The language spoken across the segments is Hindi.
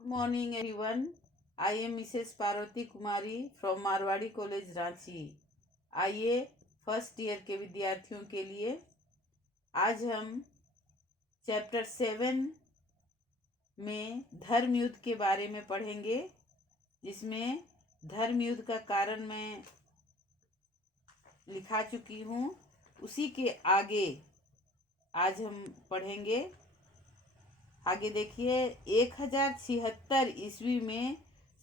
Good morning, everyone. I am Mrs. Parvati Kumari from Marwari college Ranchi. आइए फर्स्ट ईयर के विद्यार्थियों के लिए आज हम चैप्टर 7 में धर्म युद्ध के बारे में पढ़ेंगे, जिसमें धर्म युद्ध का कारण मैं लिखा चुकी हूँ। उसी के आगे आज हम पढ़ेंगे। आगे देखिए, 1076 ईस्वी में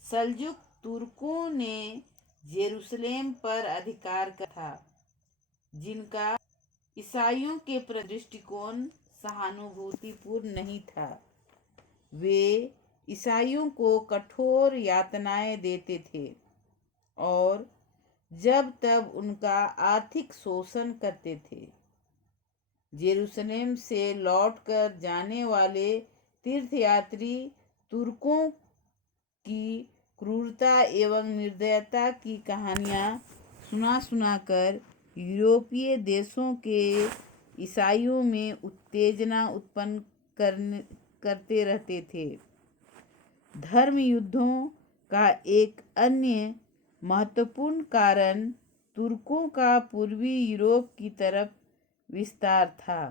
सल्जुक तुर्कों ने जेरूसलेम पर अधिकार किया था, जिनका ईसाइयों के प्रति दृष्टिकोण सहानुभूतिपूर्ण नहीं था। वे ईसाइयों को कठोर यातनाएं देते थे और जब तब उनका आर्थिक शोषण करते थे। जेरूसलेम से लौटकर जाने वाले तीर्थयात्री तुर्कों की क्रूरता एवं निर्दयता की कहानियाँ सुना सुनाकर यूरोपीय देशों के ईसाइयों में उत्तेजना उत्पन्न करते रहते थे। धर्म युद्धों का एक अन्य महत्वपूर्ण कारण तुर्कों का पूर्वी यूरोप की तरफ विस्तार था।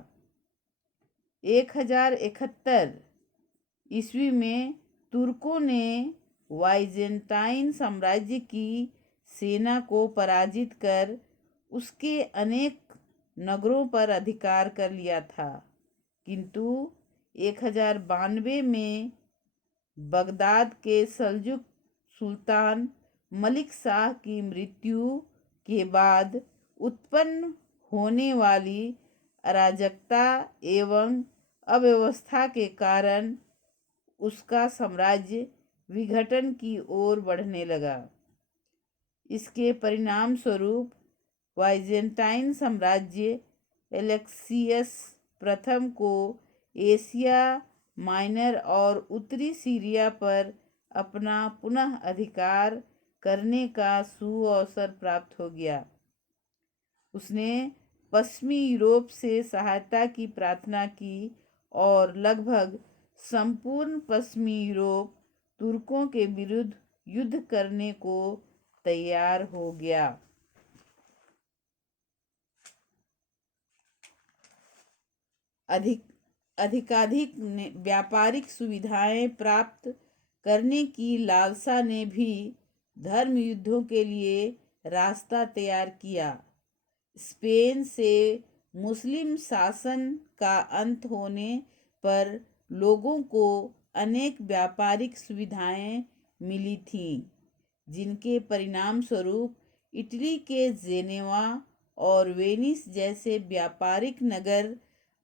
1071 ईस्वी में तुर्कों ने वाइजेंटाइन साम्राज्य की सेना को पराजित कर उसके अनेक नगरों पर अधिकार कर लिया था, किंतु 1092 में बगदाद के सल्जुक सुल्तान मलिक शाह की मृत्यु के बाद उत्पन्न होने वाली अराजकता एवं अव्यवस्था के कारण उसका साम्राज्य विघटन की ओर बढ़ने लगा। इसके परिणाम स्वरूप वाइजेंटाइन साम्राज्य एलेक्सियस प्रथम को एशिया माइनर और उत्तरी सीरिया पर अपना पुनः अधिकार करने का सुअवसर प्राप्त हो गया। उसने पश्चिमी यूरोप से सहायता की प्रार्थना की और लगभग संपूर्ण पश्चिमी यूरोप तुर्कों के विरुद्ध युद्ध करने को तैयार हो गया। अधिकाधिक व्यापारिक सुविधाएं प्राप्त करने की लालसा ने भी धर्म युद्धों के लिए रास्ता तैयार किया। स्पेन से मुस्लिम शासन का अंत होने पर लोगों को अनेक व्यापारिक सुविधाएं मिली थीं, जिनके परिणाम स्वरूप इटली के जेनेवा और वेनिस जैसे व्यापारिक नगर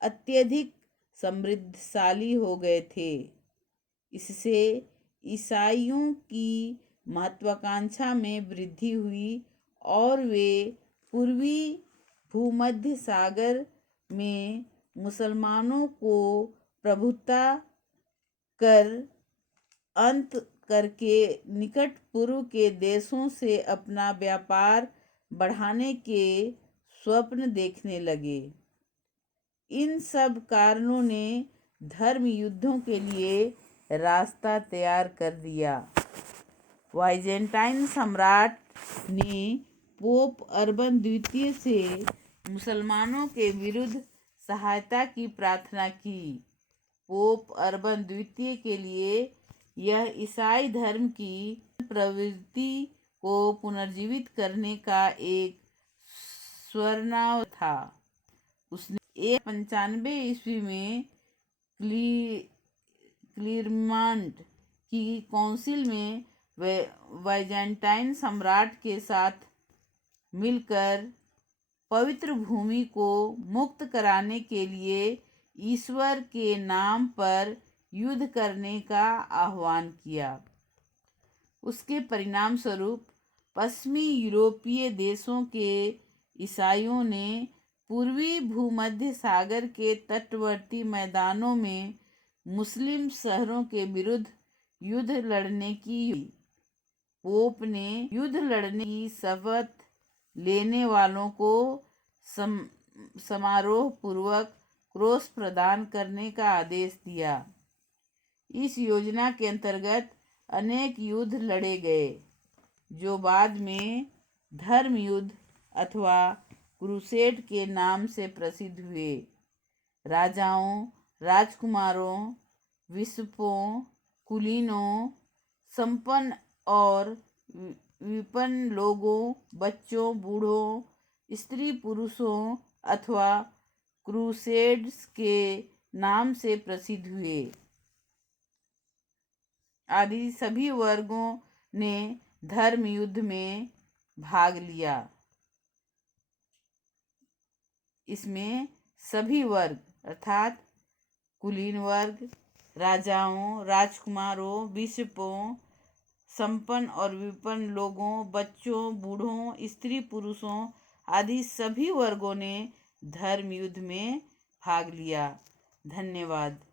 अत्यधिक समृद्धशाली हो गए थे। इससे ईसाइयों की महत्वाकांक्षा में वृद्धि हुई और वे पूर्वी भूमध्य सागर में मुसलमानों को प्रभुता कर अंत करके निकट पूर्व के देशों से अपना व्यापार बढ़ाने के स्वप्न देखने लगे। इन सब कारणों ने धर्म युद्धों के लिए रास्ता तैयार कर दिया। वाइजेंटाइन सम्राट ने पोप अर्बन द्वितीय से मुसलमानों के विरुद्ध सहायता की प्रार्थना की। पोप अर्बन द्वितीय के लिए यह ईसाई धर्म की प्रवृत्ति को पुनर्जीवित करने का एक स्वर्णाव था। उसने 1095 ईस्वी में क्लीरमॉन्ट की काउंसिल में वाइजेंटाइन सम्राट के साथ मिलकर पवित्र भूमि को मुक्त कराने के लिए ईश्वर के नाम पर युद्ध करने का आह्वान किया। उसके परिणाम स्वरूप पश्चिमी यूरोपीय देशों के ईसाइयों ने पूर्वी भूमध्य सागर के तटवर्ती मैदानों में मुस्लिम शहरों के विरुद्ध युद्ध लड़ने की पोप ने युद्ध लड़ने की शपथ लेने वालों को समारोह पूर्वक क्रॉस प्रदान करने का आदेश दिया। इस योजना के अंतर्गत अनेक युद्ध लड़े गए, जो बाद में धर्म युद्ध अथवा क्रूसेड के नाम से प्रसिद्ध हुए। राजाओं, राजकुमारों, बिशपों, कुलीनों, संपन्न और विपन्न लोगों, बच्चों, बूढ़ों, स्त्री पुरुषों अथवा क्रूसेड्स के नाम से प्रसिद्ध हुए आदि सभी वर्गों ने धर्म युद्ध में भाग लिया। इसमें सभी वर्ग अर्थात कुलीन वर्ग, राजाओं, राजकुमारों, बिशपों, संपन्न और विपन्न लोगों, बच्चों, बूढ़ों, स्त्री पुरुषों आदि सभी वर्गों ने धर्म युद्ध में भाग लिया। धन्यवाद।